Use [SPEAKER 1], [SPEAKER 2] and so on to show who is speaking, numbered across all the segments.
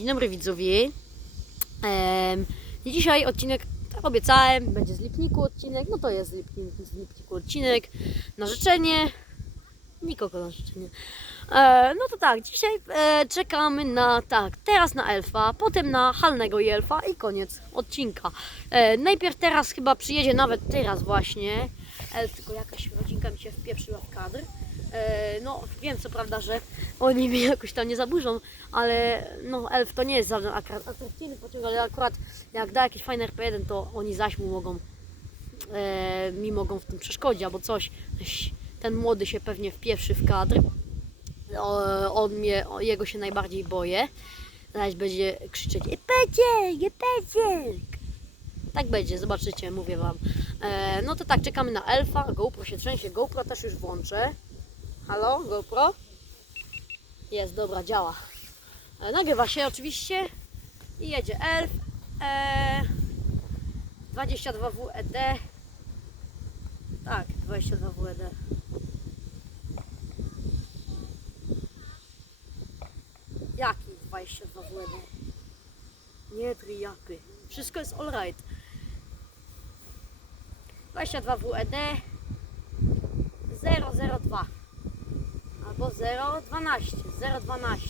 [SPEAKER 1] Dzień dobry widzowie. I dzisiaj odcinek, tak obiecałem, będzie z Lipniku odcinek. No to jest z Lipniku, z Lipniku odcinek. Na życzenie. Nikogo na życzenie. E, no to tak, dzisiaj e, czekamy na, tak, teraz na Elfa, potem na Halnego i Elfa i koniec odcinka. E, najpierw teraz chyba przyjedzie, nawet teraz właśnie. Elf, tylko jakaś rodzinka mi się wpieprzyła w kadr. E, no wiem co prawda, że oni mnie jakoś tam nie zaburzą, ale no Elf to nie jest żaden akurat atrakcyjny pociąg, ale akurat jak da jakiś fajny RP1, to oni zaś mu mogą e, mi mogą w tym przeszkodzić albo coś. Ten młody się pewnie wpieprzy w kadr. O, on mnie, o, jego się najbardziej boję. Zaś będzie krzyczeć Jepeciek, Jepeciek. Tak będzie, zobaczycie, mówię wam. E, no to tak, czekamy na Elfa. GoPro się trzęsie, GoPro też już włączę. Halo, GoPro? Jest, dobra, działa. E, nagrywa się oczywiście i jedzie Elf. E, 22 WED. Tak, 22 WED. Jaki 22 WED? Nie trijapy. Wszystko jest alright. 22 WED 002 albo 012 012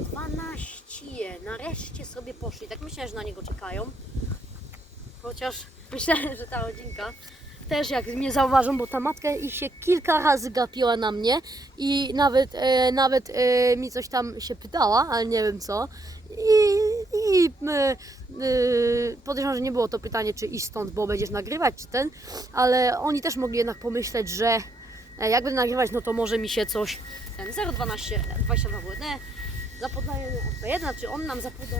[SPEAKER 1] 012 nareszcie sobie poszli. Tak myślę, że na niego czekają. Chociaż myślałem, że ta rodzinka też jak mnie zauważą, bo ta matka ich się kilka razy gapiła na mnie i nawet, e, nawet e, mi coś tam się pytała, ale nie wiem co. I, i e, e, podejrzewam, że nie było to pytanie, czy iść stąd, bo będziesz nagrywać, czy ten, ale oni też mogli jednak pomyśleć, że jak będę nagrywać, no to może mi się coś ten 012 22 WD zapodaje FP1, znaczy on nam zapoda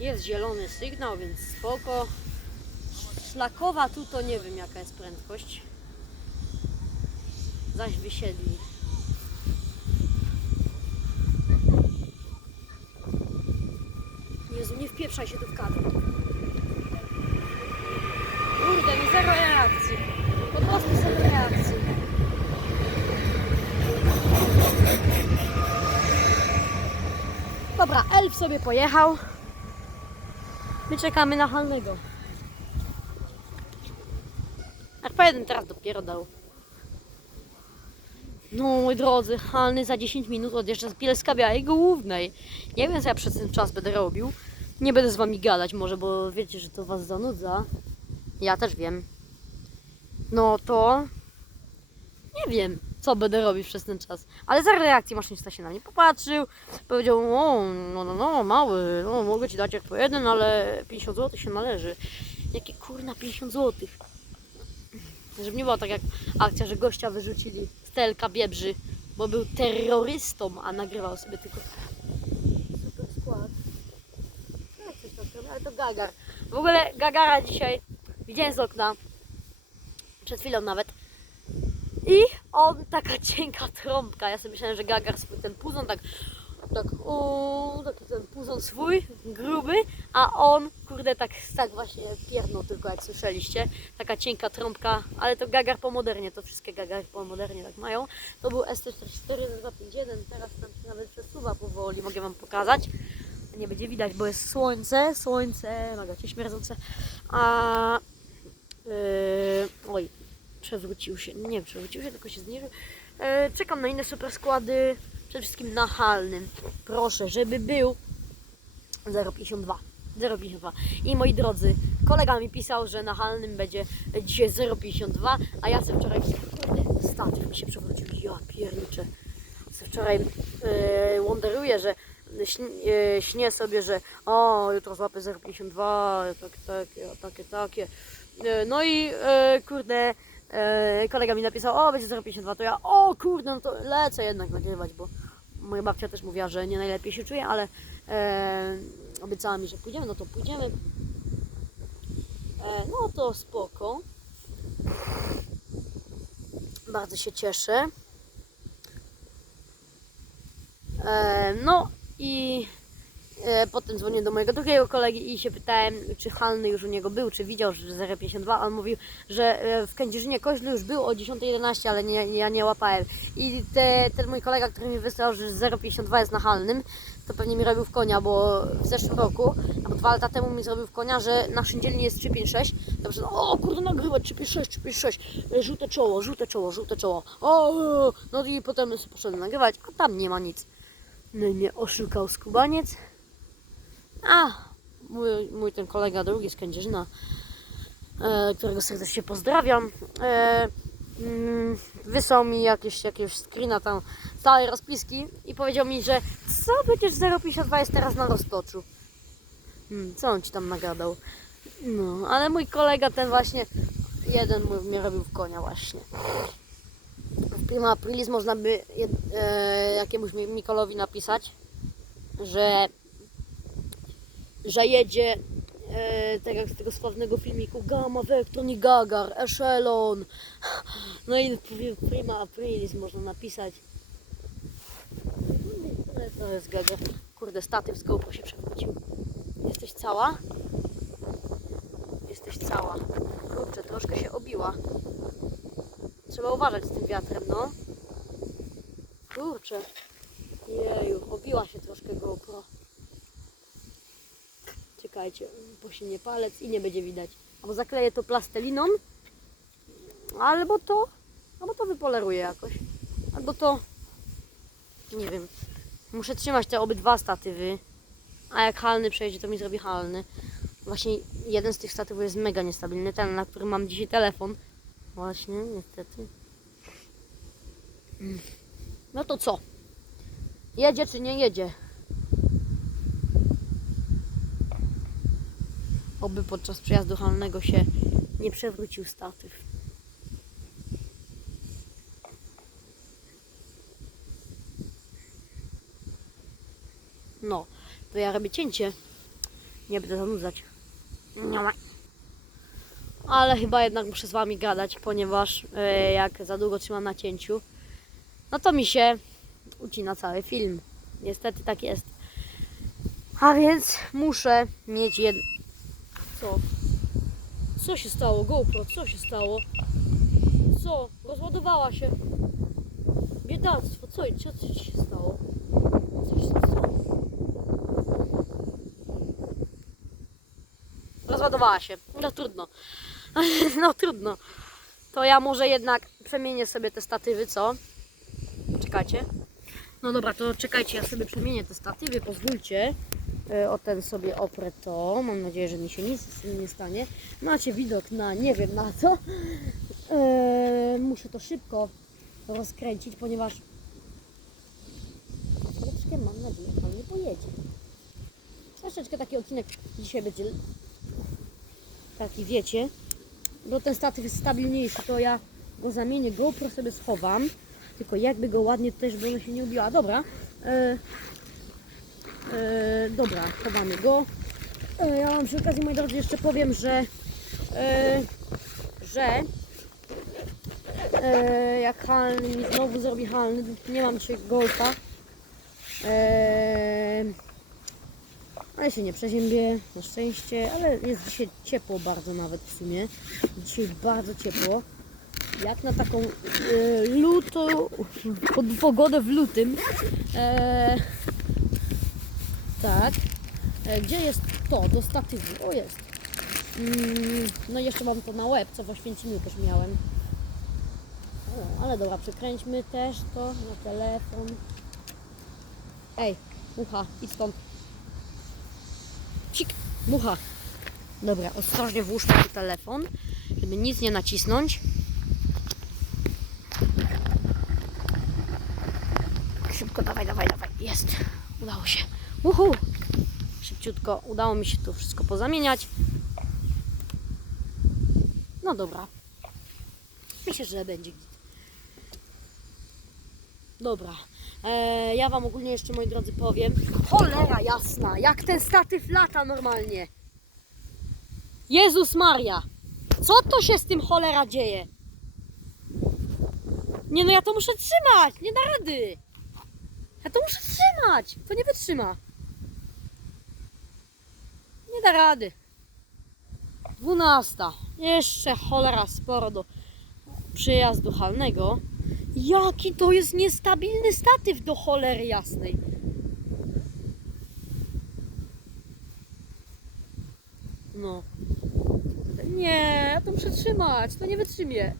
[SPEAKER 1] jest zielony sygnał, więc spoko. Szlakowa tu to nie wiem jaka jest prędkość. Zaś wysiedli. Jezu, nie wpieprzaj się tu w kadr. Kurde, no zero reakcji. Po prostu zero reakcji. Dobra, elf sobie pojechał. My czekamy na Halnego. RP1 teraz dopiero dał. No moi drodzy, Halny za 10 minut odjeżdża z Bielska Białej Głównej. Nie wiem co ja przez ten czas będę robił. Nie będę z wami gadać może, bo wiecie, że to was zanudza. Ja też wiem. No to... Nie wiem, co będę robił przez ten czas. Ale za reakcji maszynista się na mnie popatrzył. Powiedział, o, no, no, no, mały, no, mogę ci dać RP1, ale 50 zł się należy. Jakie kurna 50 złotych. Żeby nie było tak jak akcja, że gościa wyrzucili z TLK Biebrzy, bo był terrorystą, a nagrywał sobie tylko super skład. Jak coś tam ale to Gagar. W ogóle Gagara dzisiaj widziałem z okna, przed chwilą nawet. I on, taka cienka trąbka. Ja sobie myślałem, że Gagar swój ten puzon tak, tak, o, taki ten puzon swój, gruby, a on, kurde, tak, tak właśnie piernął tylko jak słyszeliście. Taka cienka trąbka, ale to Gagar po modernie, to wszystkie Gagary po modernie tak mają. To był ST44-251, teraz tam się nawet przesuwa powoli, mogę wam pokazać. Nie będzie widać, bo jest słońce, słońce, magacie śmierdzące, a... Yy, oj, przewrócił się, nie przewrócił się, tylko się zniżył. E, czekam na inne super składy, przede wszystkim na halnym. Proszę, żeby był 0,52. 0,52. I moi drodzy, kolega mi pisał, że na halnym będzie dzisiaj 0,52, a ja sobie wczoraj, kurde, statyw mi się przewrócił, ja pierniczę. Se wczoraj e, wonderuję, że śn, e, śnię sobie, że o, jutro złapę 0,52, takie, takie, takie, takie. E, no i e, kurde, e, kolega mi napisał, o, będzie 0,52, to ja, o kurde, no to lecę jednak nagrywać, bo moja babcia też mówiła, że nie najlepiej się czuje, ale e, obiecała mi, że pójdziemy, no to pójdziemy. E, no to spoko. Bardzo się cieszę. No i Potem dzwonię do mojego drugiego kolegi i się pytałem, czy Halny już u niego był, czy widział, że 0,52. a On mówił, że e, w Kędzierzynie Koźlu już był o 10.11, ale nie, ja nie łapałem. I te, ten mój kolega, który mi wysłał, że 0,52 jest na Halnym, to pewnie mi robił w konia, bo w zeszłym roku, albo dwa lata temu mi zrobił w konia, że na szyndzielni jest 356. Dobrze, no, o kurde, nagrywać 356, 356, e, żółte czoło, żółte czoło, żółte czoło. O, no i potem sobie poszedłem nagrywać, a tam nie ma nic. No i mnie oszukał skubaniec. A, mój, mój ten kolega drugi z Kędzierzyna, e, którego serdecznie pozdrawiam, e, mm, wysłał mi jakieś, jakiegoś screena tam całej rozpiski i powiedział mi, że co, przecież 0,52 jest teraz na roztoczu. Hmm, co on ci tam nagadał? No, ale mój kolega ten właśnie, jeden mnie robił w konia właśnie. W Prima Aprilis można by e, jakiemuś Mi- Mikolowi napisać, że że jedzie e, tak jak z tego sławnego filmiku Gamma, Vectron i Gagar, Echelon. No i Prima Aprilis można napisać. To jest Gagar. Kurde, statyw z GoPro się przewrócił. Jesteś cała? Jesteś cała. Kurczę, troszkę się obiła. Trzeba uważać z tym wiatrem, no. Kurczę. Jeju, obiła się troszkę GoPro. Czekajcie, posinie palec i nie będzie widać. Albo zakleję to plasteliną, albo to, albo to wypoleruję jakoś. Albo to, nie wiem. Muszę trzymać te obydwa statywy, a jak halny przejdzie, to mi zrobi halny. Właśnie jeden z tych statywów jest mega niestabilny, ten, na którym mam dzisiaj telefon. Właśnie, niestety. Mm. No to co? Jedzie czy nie jedzie? Oby podczas przejazdu halnego się nie przewrócił statyw. No, to ja robię cięcie. Nie będę zanudzać. Ale chyba jednak muszę z Wami gadać, ponieważ e, jak za długo trzymam na cięciu, no to mi się ucina cały film. Niestety tak jest. A więc muszę mieć jed... Co? Co się stało? GoPro, co się stało? Co? Rozładowała się. Biedactwo, co, co, co ci się stało? Co się stało? Rozładowała się. No trudno. No trudno. To ja może jednak przemienię sobie te statywy, co? Czekajcie. No dobra, to czekajcie, ja sobie przemienię te statywy, pozwólcie. E, O ten sobie oprę to. Mam nadzieję, że mi się nic z tym nie stanie. Macie widok na nie wiem na co. E, muszę to szybko rozkręcić, ponieważ troszeczkę mam nadzieję, że on nie pojedzie. Troszeczkę taki odcinek dzisiaj będzie taki, wiecie. Bo ten statyw jest stabilniejszy, to ja go zamienię, GoPro sobie schowam. Tylko jakby go ładnie tutaj, żeby ona się nie ubiła. Dobra. E, E, dobra, chowamy go. E, ja Wam przy okazji, moi drodzy, jeszcze powiem, że e, że e, jak halny mi znowu zrobi halny, nie mam dzisiaj golfa, ale się nie przeziębię, na szczęście, ale jest dzisiaj ciepło bardzo nawet w sumie. Dzisiaj bardzo ciepło. Jak na taką e, luto, pod pogodę w lutym. Tak. E, Gdzie jest to do statywu? O jest. Mm, no i jeszcze mam to na łeb, co w Oświęcimiu też miałem. O, ale dobra, przekręćmy też to na telefon. Ej, mucha, idź stąd. Cik, mucha. Dobra, ostrożnie włóżmy tu telefon, żeby nic nie nacisnąć. Szybko, dawaj, dawaj, dawaj. Jest. Udało się. Uhu. Szybciutko udało mi się tu wszystko pozamieniać. No dobra. Myślę, że będzie git. Dobra. E, ja Wam ogólnie jeszcze, moi drodzy, powiem. Cholera jasna, jak ten statyw lata normalnie. Jezus Maria. Co to się z tym cholera dzieje? Nie no, ja to muszę trzymać. Nie da rady. Ja to muszę trzymać. To nie wytrzyma. Nie da rady. 12. Jeszcze cholera sporo do przyjazdu halnego. Jaki to jest niestabilny statyw do cholery jasnej. No. Nie, to muszę trzymać, to nie wytrzymie.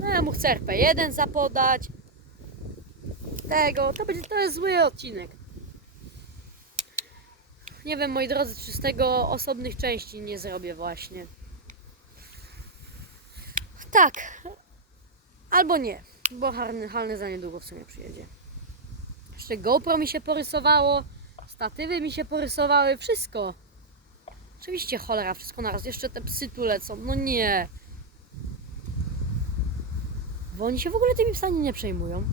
[SPEAKER 1] No, ja mu chcę RP1 zapodać. Tego, to będzie, to jest zły odcinek. Nie wiem, moi drodzy, czy z tego osobnych części nie zrobię właśnie. Tak. Albo nie, bo halny, halny za niedługo w sumie przyjedzie. Jeszcze GoPro mi się porysowało, statywy mi się porysowały, wszystko. Oczywiście cholera, wszystko naraz. Jeszcze te psy tu lecą. No nie. Bo oni się w ogóle tymi psami nie przejmują.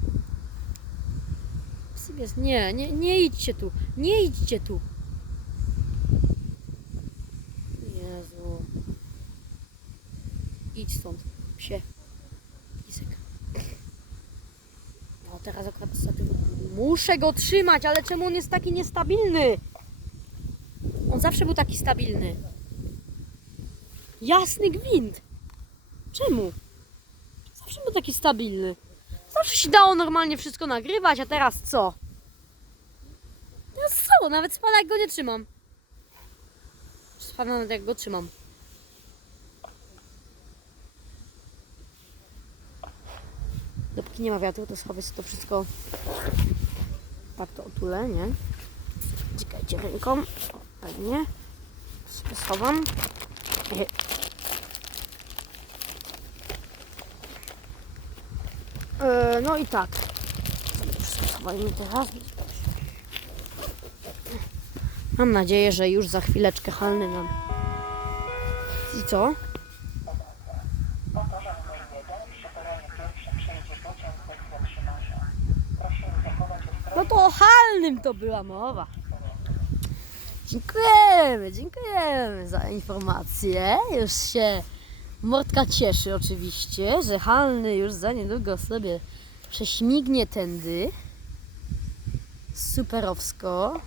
[SPEAKER 1] Psy pies, nie, nie, nie idźcie tu. Nie idźcie tu. Jezu. Idź stąd, psie. Pisek. No teraz akurat statywu. Muszę go trzymać, ale czemu on jest taki niestabilny? On zawsze był taki stabilny. Jasny gwint. Czemu? Zawsze był taki stabilny. Zawsze się dało normalnie wszystko nagrywać, a teraz co? Teraz co? Nawet spada jak go nie trzymam. Spada nawet jak go trzymam. Nie ma wiatru, to schowaj sobie to wszystko tak to otulę, nie? Czekajcie ręką. O, Pewnie. Sobie schowam. E, No i tak. Wszystko schowajmy teraz. Mam nadzieję, że już za chwileczkę halny nam. I co? No to o halnym to była mowa. Dziękujemy, dziękujemy za informację. Już się Mordka cieszy oczywiście, że halny już za niedługo sobie prześmignie tędy. Superowsko.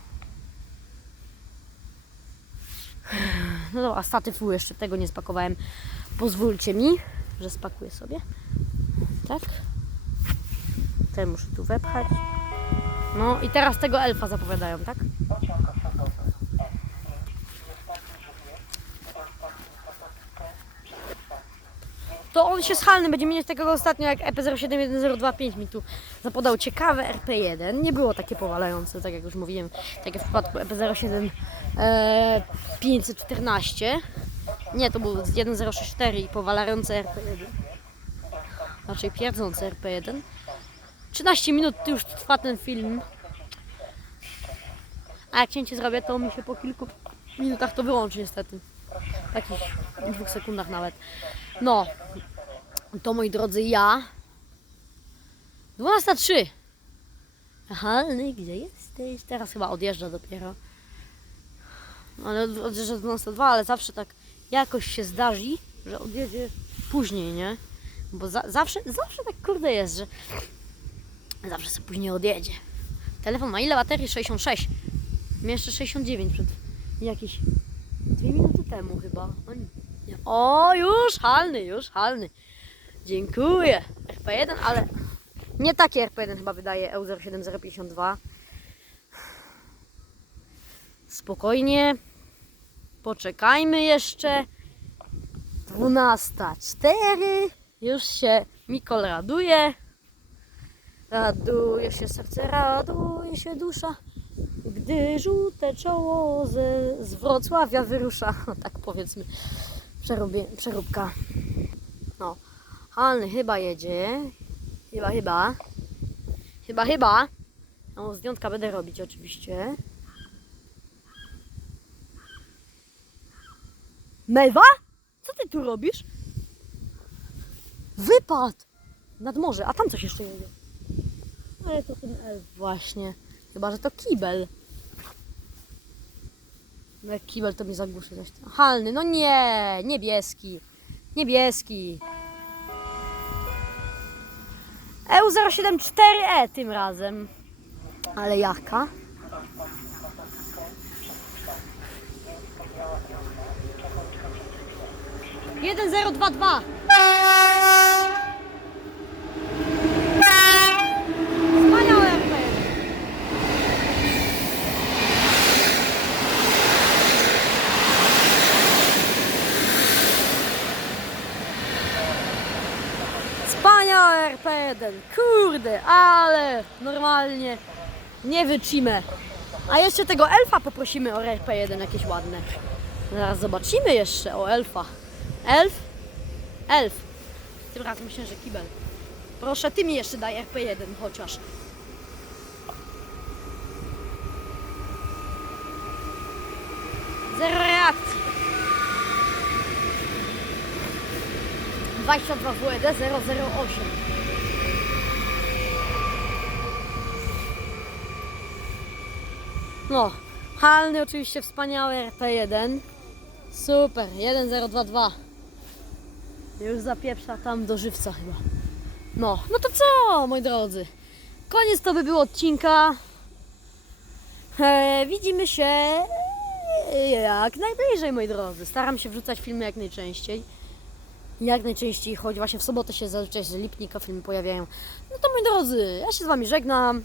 [SPEAKER 1] No dobra, statywu jeszcze tego nie spakowałem. Pozwólcie mi, że spakuję sobie. Tak. Ten muszę tu wepchać. No i teraz tego elfa zapowiadają, tak? To on się z Halnym będzie mieć takiego ostatnio jak E EP071025 mi tu zapodał ciekawe RP1. Nie było takie powalające, tak jak już mówiłem, tak jak w przypadku E EP07 e, 514. Nie, to był 1064 i powalające RP1. Raczej pierdzące RP1. 13 minut już trwa ten film. A jak cięcie zrobię, to mi się po kilku minutach to wyłączy niestety. Takich dwóch sekundach nawet. No, to moi drodzy, ja. 12.03. Aha, no gdzie jesteś? Teraz chyba odjeżdża dopiero. Ale odjeżdża 12.02, ale zawsze tak jakoś się zdarzy, że odjedzie później, nie? Bo za, zawsze, zawsze tak kurde jest, że zawsze sobie później odjedzie. Telefon ma ile baterii? 66. Miał jeszcze 69 przed jakieś dwie minuty temu chyba. O, o już halny, już halny. Dziękuję. RP1, ale nie takie RP1 chyba wydaje E EU07052. Spokojnie. Poczekajmy jeszcze. 12.04. Już się Mikol raduje. Raduje się serce, raduje się dusza. Gdy żółte czoło ze, z Wrocławia wyrusza. Tak powiedzmy. Przerobie, przeróbka. No. Halny chyba jedzie. Chyba, chyba. Chyba, chyba. No, zdjątka będę robić oczywiście. Mewa? Co ty tu robisz? Wypad! Nad morze, a tam coś jeszcze jedzie. No, ale to ten elf właśnie. Chyba, że to kibel. No jak kibel to mi zagłuszy coś. Halny, no nie, niebieski. Niebieski. EU074E e tym razem. Ale jaka? Jeden zero dwa dwa. RP1. Kurde, ale normalnie nie wycimy. A jeszcze tego elfa poprosimy o RP1 jakieś ładne. Zaraz zobaczymy jeszcze o elfa. Elf? Elf. Tym razem myślę, że kibel. Proszę, ty mi jeszcze daj RP1 chociaż. Zero reakcji. 22 WED 008. No, halny oczywiście wspaniały RP1. Super, 1022. Już zapieprza tam do żywca chyba. No, no to co, moi drodzy? Koniec to by było odcinka. E, widzimy się jak najbliżej, moi drodzy. Staram się wrzucać filmy jak najczęściej. Jak najczęściej, choć właśnie w sobotę się zazwyczaj z Lipnika filmy pojawiają. No to moi drodzy, ja się z wami żegnam.